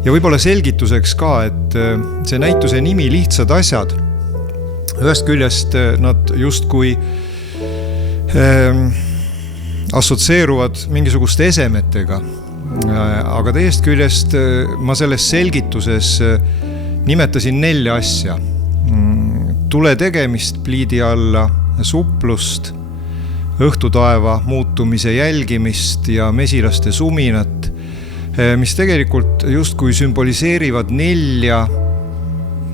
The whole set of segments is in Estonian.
Ja võib-olla selgituseks ka, et see näituse nimi Lihtsad asjad, ühest küljest nad justkui assotsieeruvad mingisuguste esemetega, aga teist küljest ma selles selgituses nimetasin 4 asja. Tule tegemist pliidi alla, suplust, õhtutaeva muutumise jälgimist ja mesilaste suminat, mis tegelikult justkui sümboliseerivad 4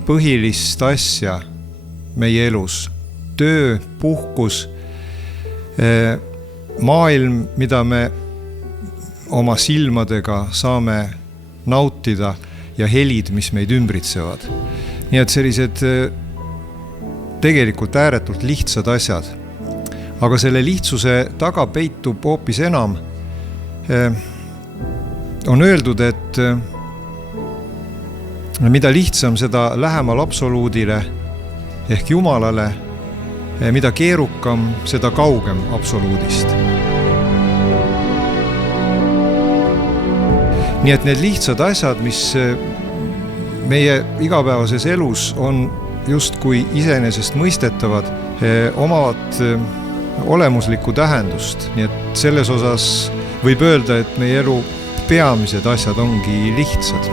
põhilist asja meie elus. Töö, puhkus, maailm, mida me oma silmadega saame nautida ja helid, mis meid ümbritsevad. Nii et sellised tegelikult ääretult lihtsad asjad. Aga selle lihtsuse taga peitub hoopis enam. On öeldud, et mida lihtsam, seda lähemal absoluudile ehk Jumalale, mida keerukam, seda kaugem absoluudist. Nii et need lihtsad asjad, mis meie igapäevases elus on justkui iseenesest mõistetavad, omavad olemuslikku tähendust. Nii et selles osas võib öelda, et meie elu peamised asjad ongi lihtsad.